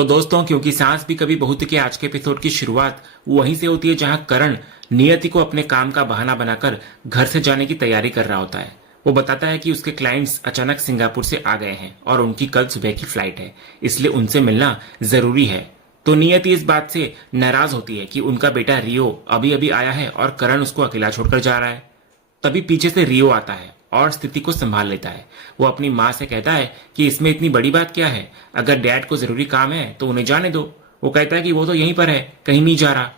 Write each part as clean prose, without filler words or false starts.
तो दोस्तों, क्योंकि सांस भी कभी बहू के आज के एपिसोड की शुरुआत वहीं से होती है जहां करण नियति को अपने काम का बहाना बनाकर घर से जाने की तैयारी कर रहा होता है। वो बताता है कि उसके क्लाइंट्स अचानक सिंगापुर से आ गए हैं और उनकी कल सुबह की फ्लाइट है, इसलिए उनसे मिलना जरूरी है। तो नियति इस बात से नाराज होती है कि उनका बेटा रियो अभी अभी आया है और करण उसको अकेला छोड़कर जा रहा है। तभी पीछे से रियो आता है और स्थिति को संभाल लेता है। वो अपनी माँ से कहता है कि इसमें इतनी बड़ी बात क्या है, अगर डैड को जरूरी काम है तो उन्हें जाने दो। वो कहता है कि वो तो यहीं पर है, कहीं नहीं जा रहा।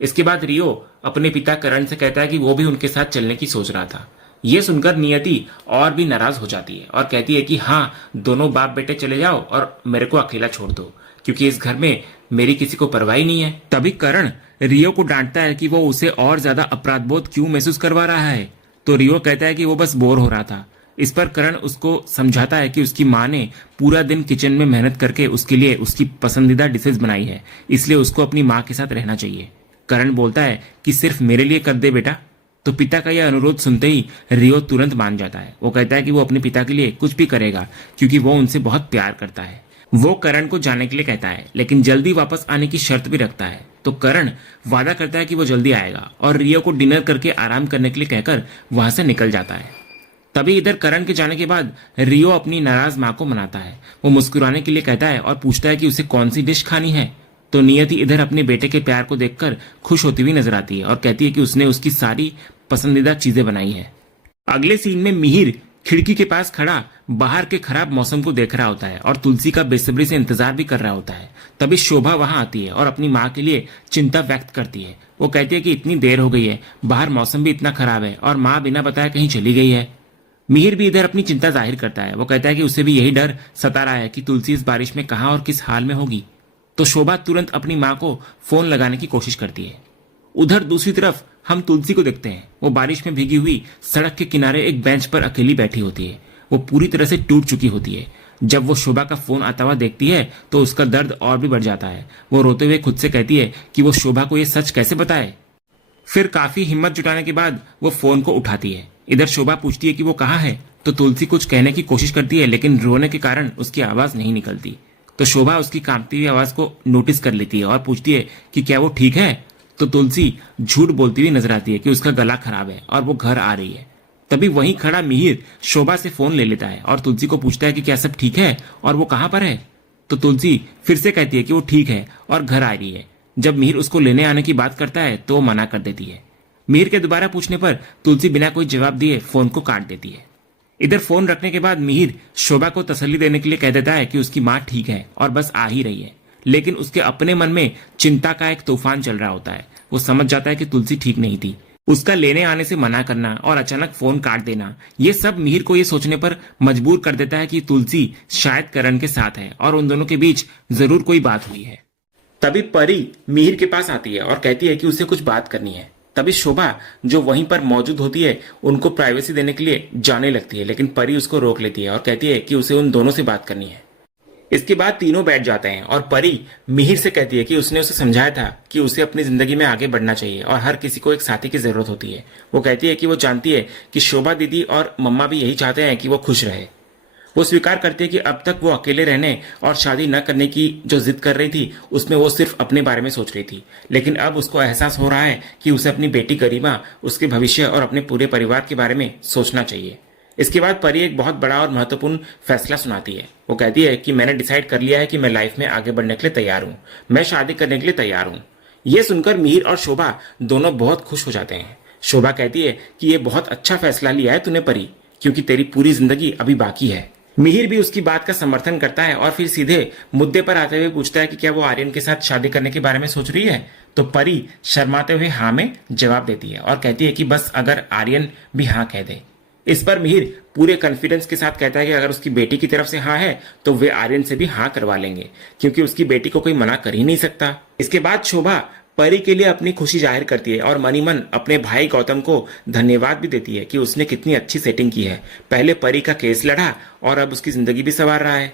इसके बाद रियो अपने पिता करण से कहता है कि वो भी उनके साथ चलने की सोच रहा था। ये सुनकर नियति और भी नाराज हो जाती है और कहती है कि हाँ, दोनों बाप बेटे चले जाओ और मेरे को अकेला छोड़ दो, क्योंकि इस घर में मेरी किसी को परवाह ही नहीं है। तभी करण रियो को डांटता है कि वो उसे और ज्यादा अपराध बोध क्यों महसूस करवा रहा है। तो रियो कहता है कि वो बस बोर हो रहा था। इस पर करण उसको समझाता है कि उसकी माँ ने पूरा दिन किचन में मेहनत करके उसके लिए उसकी पसंदीदा डिशेज बनाई है, इसलिए उसको अपनी माँ के साथ रहना चाहिए। करण बोलता है कि सिर्फ मेरे लिए कर दे बेटा। तो पिता का यह अनुरोध सुनते ही रियो तुरंत मान जाता है। वो कहता है कि वो अपने पिता के लिए कुछ भी करेगा, क्योंकि वो उनसे बहुत प्यार करता है। वो करण को जाने के लिए कहता है, लेकिन जल्दी वापस आने की शर्त भी रखता है। तो करण वादा करता है कि वो जल्दी आएगा और रियो को डिनर करके आराम करने के लिए कहकर वहां से निकल जाता है। तभी इधर करण के जाने के बाद रियो अपनी नाराज माँ को मनाता है। वो मुस्कुराने के लिए कहता है और पूछता है कि उसे कौन सी डिश खानी है। तो नियति इधर अपने बेटे के प्यार को देखकर खुश होती हुई नजर आती है और कहती है कि उसने उसकी सारी पसंदीदा चीजें बनाई है। अगले सीन में मिहिर खिड़की के पास खड़ा बाहर के खराब मौसम को देख रहा होता है और तुलसी का बेसब्री से इंतजार भी कर रहा होता है। तभी शोभा वहां आती है और अपनी माँ के लिए चिंता व्यक्त करती है। वो कहती है कि इतनी देर हो गई है, बाहर मौसम भी इतना खराब है और माँ बिना बताए कहीं चली गई है। मिहिर भी इधर अपनी चिंता जाहिर करता है। वो कहता है कि उसे भी यही डर सता रहा है कि तुलसी इस बारिश में कहाँ और किस हाल में होगी। तो शोभा तुरंत अपनी माँ को फोन लगाने की कोशिश करती है। उधर दूसरी तरफ हम तुलसी को देखते हैं। वो बारिश में भीगी हुई सड़क के किनारे एक बेंच पर अकेली बैठी होती है। वो पूरी तरह से टूट चुकी होती है। जब वो शोभा का फोन आता हुआ देखती है तो उसका दर्द और भी बढ़ जाता है। वो रोते हुए खुद से कहती है कि वो शोभा को ये सच कैसे बताए। फिर काफी हिम्मत जुटाने के बाद वो फोन को उठाती है। इधर शोभा पूछती है कि वो कहाँ है। तो तुलसी कुछ कहने की कोशिश करती है, लेकिन रोने के कारण उसकी आवाज नहीं निकलती। तो शोभा उसकी कांपती हुई आवाज को नोटिस कर लेती है और पूछती है कि क्या वो ठीक है। तो तुलसी झूठ बोलती हुई नजर आती है कि उसका गला खराब है और वो घर आ रही है। तभी वहीं खड़ा मिहिर शोभा से फोन ले लेता है और तुलसी को पूछता है कि क्या सब ठीक है और वो कहाँ पर है। तो तुलसी फिर से कहती है कि वो ठीक है और घर आ रही है। जब मिहिर उसको लेने आने की बात करता है तो वो मना कर देती है। मिहिर के दोबारा पूछने पर तुलसी बिना कोई जवाब दिए फोन को काट देती है। इधर फोन रखने के बाद मिहिर शोभा को तसल्ली देने के लिए कह देता है कि उसकी माँ ठीक है और बस आ ही रही है, लेकिन उसके अपने मन में चिंता का एक तूफान चल रहा होता है। वो समझ जाता है कि तुलसी ठीक नहीं थी। उसका लेने आने से मना करना और अचानक फोन काट देना, ये सब मिहिर को ये सोचने पर मजबूर कर देता है कि तुलसी शायद करण के साथ है और उन दोनों के बीच जरूर कोई बात हुई है। तभी परी मिहिर के पास आती है और कहती है कि उसे कुछ बात करनी है। तभी शोभा जो वहीं पर मौजूद होती है उनको प्राइवेसी देने के लिए जाने लगती है, लेकिन परी उसको रोक लेती है और कहती है कि उसे उन दोनों से बात करनी है। इसके बाद तीनों बैठ जाते हैं और परी मिहिर से कहती है कि उसने उसे समझाया था कि उसे अपनी जिंदगी में आगे बढ़ना चाहिए और हर किसी को एक साथी की जरूरत होती है। वो कहती है कि वो जानती है कि शोभा दीदी और मम्मा भी यही चाहते हैं कि वो खुश रहे। वो स्वीकार करती है कि अब तक वो अकेले रहने और शादी न करने की जो जिद कर रही थी उसमें वो सिर्फ अपने बारे में सोच रही थी, लेकिन अब उसको एहसास हो रहा है कि उसे अपनी बेटी गरिमा, उसके भविष्य और अपने पूरे परिवार के बारे में सोचना चाहिए। इसके बाद परी एक बहुत बड़ा और महत्वपूर्ण फैसला सुनाती है। वो कहती है कि मैंने डिसाइड कर लिया है कि मैं लाइफ में आगे बढ़ने के लिए तैयार हूँ, मैं शादी करने के लिए तैयार हूँ। ये सुनकर मिहिर और शोभा दोनों बहुत खुश हो जाते हैं। शोभा कहती है कि ये बहुत अच्छा फैसला लिया है तूने परी, क्योंकि तेरी पूरी जिंदगी अभी बाकी है। मिहिर भी उसकी बात का समर्थन करता है और फिर सीधे मुद्दे पर आते हुए पूछता है कि क्या वो आर्यन के साथ शादी करने के बारे में सोच रही है। तो परी शर्माते हुए हाँ में जवाब देती है और कहती है कि बस अगर आर्यन भी हाँ कह दे। इस पर मिहिर पूरे कॉन्फिडेंस के साथ कहता है कि अगर उसकी बेटी की तरफ से हाँ है तो वे आर्यन से भी हाँ करवा लेंगे, क्योंकि उसकी बेटी को कोई मना कर ही नहीं सकता। इसके बाद शोभा परी के लिए अपनी खुशी जाहिर करती है और मनी मन अपने भाई गौतम को धन्यवाद भी देती है कि उसने कितनी अच्छी सेटिंग की है। पहले परी का केस लड़ा और अब उसकी जिंदगी भी संवार रहा है।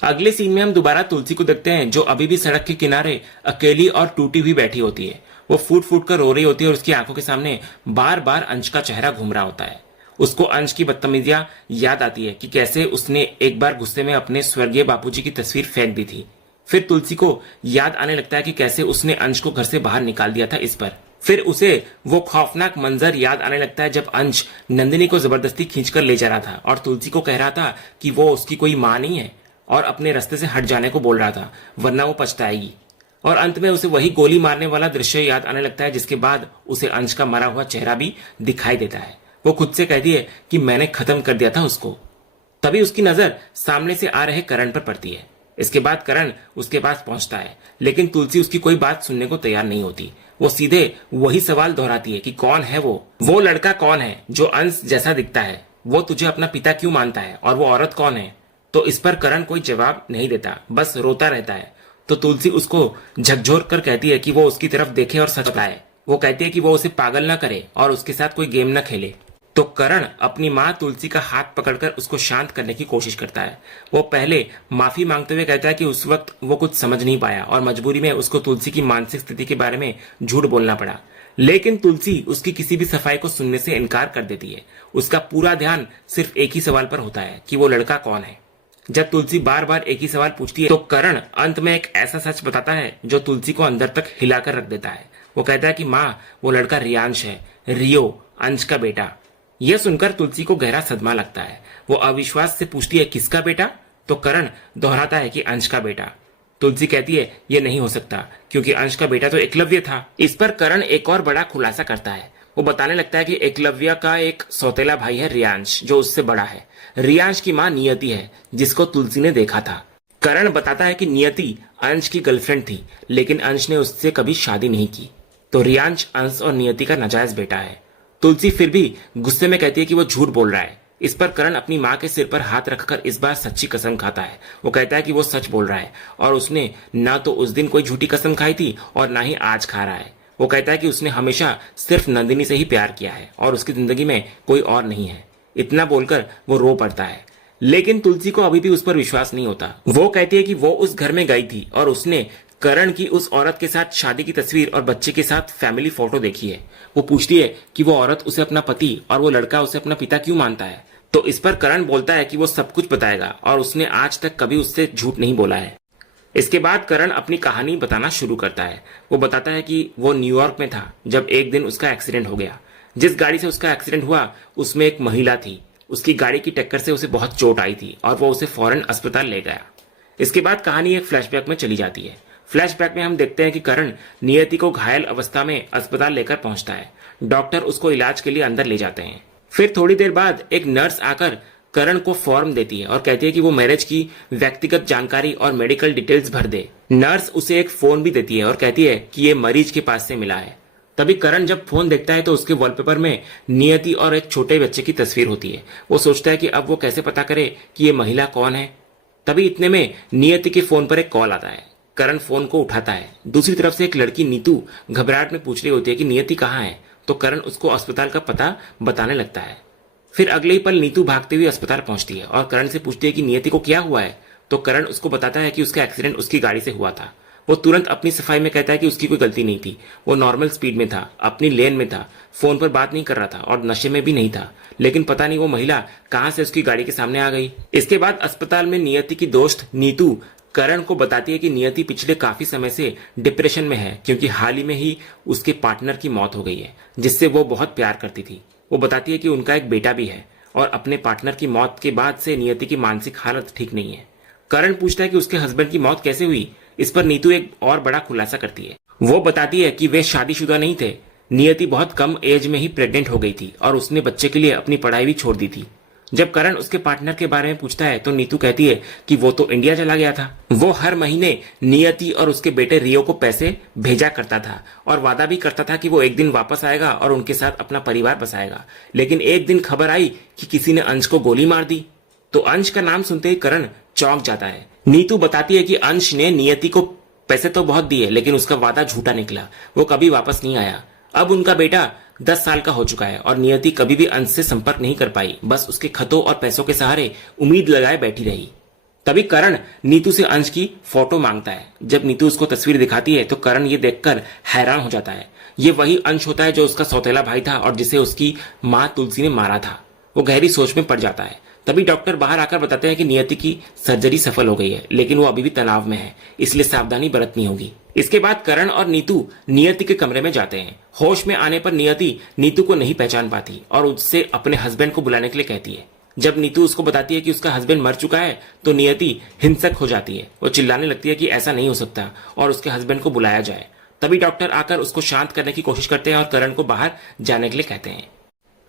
अगले सीन में हम दोबारा तुलसी को देखते हैं, जो अभी भी सड़क के किनारे अकेली और टूटी हुई बैठी होती है। वो फूट फूट कर रो रही होती है और उसकी आंखों के सामने बार बार अंश का चेहरा घूम रहा होता है। उसको अंश की बदतमीजियां याद आती है कि कैसे उसने एक बार गुस्से में अपने स्वर्गीय बापूजी की तस्वीर फेंक दी थी। फिर तुलसी को याद आने लगता है कि कैसे उसने अंश को घर से बाहर निकाल दिया था इस पर। फिर उसे वो खौफनाक मंजर याद आने लगता है जब अंश नंदिनी को जबरदस्ती खींचकर ले जा रहा था और तुलसी को कह रहा था कि वो उसकी कोई माँ नहीं है और अपने रास्ते से हट जाने को बोल रहा था वरना वो पछताएगी। और अंत में उसे वही गोली मारने वाला दृश्य याद आने लगता है जिसके बाद उसे अंश का मरा हुआ चेहरा भी दिखाई देता है। वो खुद से कहती है कि मैंने खत्म कर दिया था उसको। तभी उसकी नजर सामने से आ रहे करण पर पड़ती है। इसके बाद करण उसके पास पहुंचता है लेकिन तुलसी उसकी कोई बात सुनने को तैयार नहीं होती। वो सीधे वही सवाल दोहराती है कि कौन है वो लड़का कौन है जो अंश जैसा दिखता है, वो तुझे अपना पिता क्यों मानता है और वो औरत कौन है। तो इस पर करण कोई जवाब नहीं देता, बस रोता रहता है। तो तुलसी उसको झकझोर कर कहती है कि वो उसकी तरफ देखे और सच बताए। वो कहती है कि वो उसे पागल ना करे और उसके साथ कोई गेम ना खेले। तो करण अपनी माँ तुलसी का हाथ पकड़कर उसको शांत करने की कोशिश करता है। वो पहले माफी मांगते हुए कहता है कि उस वक्त वो कुछ समझ नहीं पाया और मजबूरी में उसको तुलसी की मानसिक स्थिति के बारे में झूठ बोलना पड़ा। लेकिन तुलसी उसकी किसी भी सफाई को सुनने से इनकार कर देती है। उसका पूरा ध्यान सिर्फ एक ही सवाल पर होता है कि वो लड़का कौन है। जब तुलसी बार बार एक ही सवाल पूछती है तो करण अंत में एक ऐसा सच बताता है जो तुलसी को अंदर तक हिलाकर रख देता है। वो कहता है कि माँ, वो लड़का रियांश है, रियो, अंश का बेटा। यह सुनकर तुलसी को गहरा सदमा लगता है। वो अविश्वास से पूछती है किसका बेटा। तो करण दोहराता है कि अंश का बेटा। तुलसी कहती है यह नहीं हो सकता क्योंकि अंश का बेटा तो एकलव्य था। इस पर करण एक और बड़ा खुलासा करता है। वो बताने लगता है कि एकलव्य का एक सौतेला भाई है रियांश जो उससे बड़ा है। रियांश की माँ नियति है जिसको तुलसी ने देखा था। करण बताता है कि नियति अंश की गर्लफ्रेंड थी लेकिन अंश ने उससे कभी शादी नहीं की। तो रियांश अंश और नियति का नाजायज बेटा है। तुलसी फिर भी गुस्से में कहती है कि वो झूठ बोल रहा है। इस पर करण अपनी माँ के सिर पर हाथ रखकर इस बार सच्ची कसम खाता है। वो कहता है कि वो सच बोल रहा है और उसने ना तो उस दिन कोई झूठी कसम खाई थी और ना ही आज खा रहा है। वो कहता है कि उसने हमेशा सिर्फ नंदिनी से ही प्यार किया है और उसकी जिंदगी में कोई और नहीं है। इतना बोलकर वो रो पड़ता है लेकिन तुलसी को अभी भी उस पर विश्वास नहीं होता। वो कहती है कि वो उस घर में गई थी और उसने करण की उस औरत के साथ शादी की तस्वीर और बच्चे के साथ फैमिली फोटो देखी है। वो पूछती है कि वो औरत उसे अपना पति और वो लड़का उसे अपना पिता क्यों मानता है। तो इस पर करण बोलता है कि वो सब कुछ बताएगा और उसने आज तक कभी उससे झूठ नहीं बोला है। इसके बाद करण अपनी कहानी बताना शुरू करता है। वो बताता है कि वो न्यूयॉर्क में था जब एक दिन उसका एक्सीडेंट हो गया। जिस गाड़ी से उसका एक्सीडेंट हुआ उसमें एक महिला थी। उसकी गाड़ी की टक्कर से उसे बहुत चोट आई थी और वो उसे फौरन अस्पताल ले गया। इसके बाद कहानी एक फ्लैशबैक में चली जाती है। फ्लैशबैक में हम देखते हैं कि करण नियति को घायल अवस्था में अस्पताल लेकर पहुंचता है। डॉक्टर उसको इलाज के लिए अंदर ले जाते हैं। फिर थोड़ी देर बाद एक नर्स आकर करण को फॉर्म देती है और कहती है कि वो मैरिज की व्यक्तिगत जानकारी और मेडिकल डिटेल्स भर दे। नर्स उसे एक फोन भी देती है और कहती है कि ये मरीज के पास से मिला है। तभी करण जब फोन देखता है तो उसके वॉलपेपर में नियति और एक छोटे बच्चे की तस्वीर होती है। वो सोचता है कि अब वो कैसे पता करे कि ये महिला कौन है। तभी इतने में नियति के फोन पर एक कॉल आता है। करण फोन को उठाता है। दूसरी तरफ से एक लड़की नीतू घबराहट में पूछ रही होती है कि नियति कहाँ है। तो करण उसको अस्पताल का पता बताने लगता है। फिर अगले ही पल नीतू भागते हुए अस्पताल पहुंचती है और करण से पूछती है कि नियति को क्या हुआ है। तो करण उसको बताता है कि उसका एक्सीडेंट उसकी गाड़ी से हुआ था। वो तुरंत अपनी सफाई में कहता है कि उसकी कोई गलती नहीं थी। वो नॉर्मल स्पीड में था, अपनी लेन में था, फोन पर बात नहीं कर रहा था और नशे में भी नहीं था। लेकिन पता नहीं वो महिला कहां से उसकी गाड़ी के सामने आ गई। इसके बाद अस्पताल में नियति की दोस्त नीतू करण को बताती है कि नियति पिछले काफी समय से डिप्रेशन में है क्योंकि हाल ही में ही उसके पार्टनर की मौत हो गई है जिससे वो बहुत प्यार करती थी। वो बताती है कि उनका एक बेटा भी है और अपने पार्टनर की मौत के बाद से नियति की मानसिक हालत ठीक नहीं है। करण पूछता है कि उसके हस्बैंड की मौत कैसे हुई। इस पर नीतू एक और बड़ा खुलासा करती है। वो बताती है कि वे शादीशुदा नहीं थे। नियति बहुत कम एज में ही प्रेग्नेंट हो गई थी और उसने बच्चे के लिए अपनी पढ़ाई भी छोड़ दी थी। जब करण उसके पार्टनर के बारे में पूछता है तो नीतू कहती है कि वो तो इंडिया चला गया था। वो हर महीने नियति और उसके बेटे रियो को पैसे भेजा करता था और वादा भी करता था कि वो एक दिन वापस आएगा और उनके साथ अपना परिवार बसाएगा। लेकिन एक दिन खबर आई कि किसी ने अंश को गोली मार दी। तो अंश का नाम सुनते ही करण चौंक जाता है। नीतू बताती है कि अंश ने नियति को पैसे तो बहुत दिए लेकिन उसका वादा झूठा निकला, वो कभी वापस नहीं आया। अब उनका बेटा 10 साल का हो चुका है और नियति कभी भी अंश से संपर्क नहीं कर पाई, बस उसके खतों और पैसों के सहारे उम्मीद लगाए बैठी रही। तभी करण नीतू से अंश की फोटो मांगता है। जब नीतू उसको तस्वीर दिखाती है तो करण ये देखकर हैरान हो जाता है। ये वही अंश होता है जो उसका सौतेला भाई था और जिसे उसकी माँ तुलसी ने मारा था। वो गहरी सोच में पड़ जाता है। तभी डॉक्टर बाहर आकर बताते हैं कि नियति की सर्जरी सफल हो गई है, लेकिन वो अभी भी तनाव में है, इसलिए सावधानी बरतनी होगी। इसके बाद करण और नीतू नियति के कमरे में जाते हैं। होश में आने पर नियति नीतू को नहीं पहचान पाती और उससे अपने हस्बैंड को बुलाने के लिए कहती है। जब नीतू उसको बताती है कि उसका हस्बैंड मर चुका है तो नियति हिंसक हो जाती है। वो चिल्लाने लगती है कि ऐसा नहीं हो सकता और उसके हस्बैंड को बुलाया जाए। तभी डॉक्टर आकर उसको शांत करने की कोशिश करते हैं और करण को बाहर जाने के लिए कहते हैं।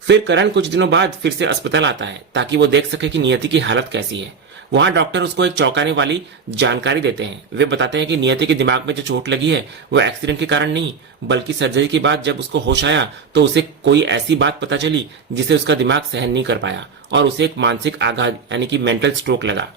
फिर करण कुछ दिनों बाद फिर से अस्पताल आता है ताकि वो देख सके कि नियति की हालत कैसी है। वहां डॉक्टर उसको एक चौंकाने वाली जानकारी देते हैं। वे बताते हैं कि नियति के दिमाग में जो चोट लगी है वो एक्सीडेंट के कारण नहीं, बल्कि सर्जरी के बाद जब उसको होश आया तो उसे कोई ऐसी बात पता चली जिसे उसका दिमाग सहन नहीं कर पाया और उसे एक मानसिक आघात यानी कि मेंटल स्ट्रोक लगा।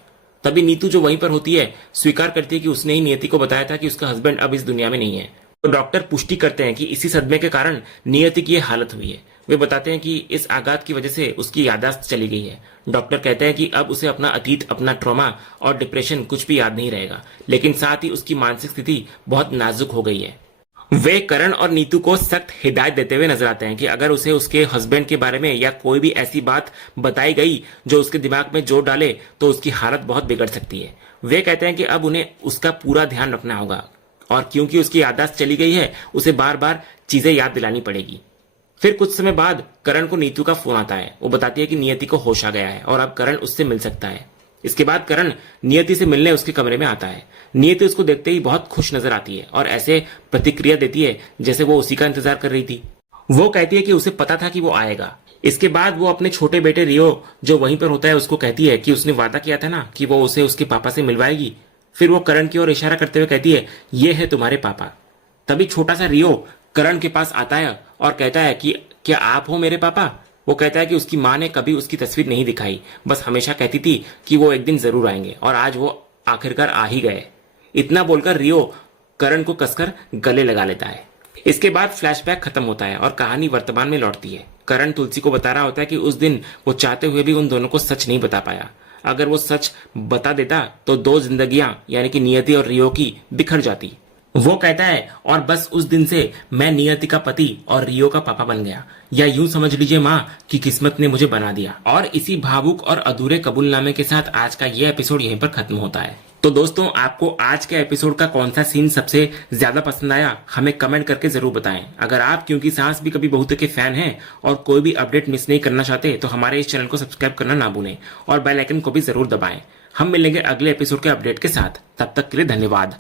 तभी नीतू जो वहीं पर होती है स्वीकार करती है कि उसने ही नियति को बताया था कि उसका हस्बैंड अब इस दुनिया में नहीं है। तो डॉक्टर पुष्टि करते हैं कि इसी सदमे के कारण नियति की यह हालत हुई है। वे बताते हैं कि इस आघात की वजह से उसकी याददाश्त चली गई है। डॉक्टर कहते हैं कि अब उसे अपना अतीत, अपना ट्रॉमा और डिप्रेशन कुछ भी याद नहीं रहेगा, लेकिन साथ ही उसकी मानसिक स्थिति बहुत नाजुक हो गई है। वे करण और नीतू को सख्त हिदायत देते हुए नजर आते हैं कि अगर उसे उसके हस्बैंड के बारे में या कोई भी ऐसी बात बताई गई जो उसके दिमाग में जोर डाले तो उसकी हालत बहुत बिगड़ सकती है। वे कहते हैं कि अब उन्हें उसका पूरा ध्यान रखना होगा और क्योंकि उसकी याददाश्त चली गई है उसे बार बार चीजें याद दिलानी पड़ेगी। फिर कुछ समय बाद करण को नीतू का फोन आता है। वो बताती है कि नियति को होश आ गया है और अब करण उससे मिल सकता है। इसके बाद करण नियति से मिलने उसके कमरे में आता है। नियति उसको देखते ही बहुत खुश नजर आती है और ऐसे प्रतिक्रिया देती है जैसे वो उसी का इंतजार कर रही थी। वो कहती है कि उसे पता था कि वो आएगा। इसके बाद वो अपने छोटे बेटे रियो जो वहीं पर होता है उसको कहती है कि उसने वादा किया था ना कि वो उसे उसके पापा से मिलवाएगी। फिर वो करण की ओर इशारा करते हुए कहती है, ये है तुम्हारे पापा। तभी छोटा सा रियो करण के पास आता है और कहता है कि क्या आप हो मेरे पापा। वो कहता है कि उसकी माँ ने कभी उसकी तस्वीर नहीं दिखाई, बस हमेशा कहती थी कि वो एक दिन जरूर आएंगे और आज वो आखिरकार आ ही गए। इतना बोलकर रियो करण को कसकर गले लगा लेता है। इसके बाद फ्लैशबैक खत्म होता है और कहानी वर्तमान में लौटती है। करण तुलसी को बता रहा होता है कि उस दिन वो चाहते हुए भी उन दोनों को सच नहीं बता पाया। अगर वो सच बता देता तो दो जिंदगियां यानी कि नियति और रियो की बिखर जाती। वो कहता है, और बस उस दिन से मैं नियति का पति और रियो का पापा बन गया, या यूं समझ लीजिए माँ कि किस्मत ने मुझे बना दिया। और इसी भावुक और अधूरे कबूलनामे के साथ आज का ये एपिसोड यहीं पर खत्म होता है। तो दोस्तों, आपको आज के एपिसोड का कौन सा सीन सबसे ज्यादा पसंद आया हमें कमेंट करके जरूर बताएं। अगर आप क्योंकि सास भी कभी बहू के फैन हैं और कोई भी अपडेट मिस नहीं करना चाहते तो हमारे इस चैनल को सब्सक्राइब करना ना भूलें और बेल आइकन को भी जरूर दबाएं। हम मिलेंगे अगले एपिसोड के अपडेट के साथ। तब तक के लिए धन्यवाद।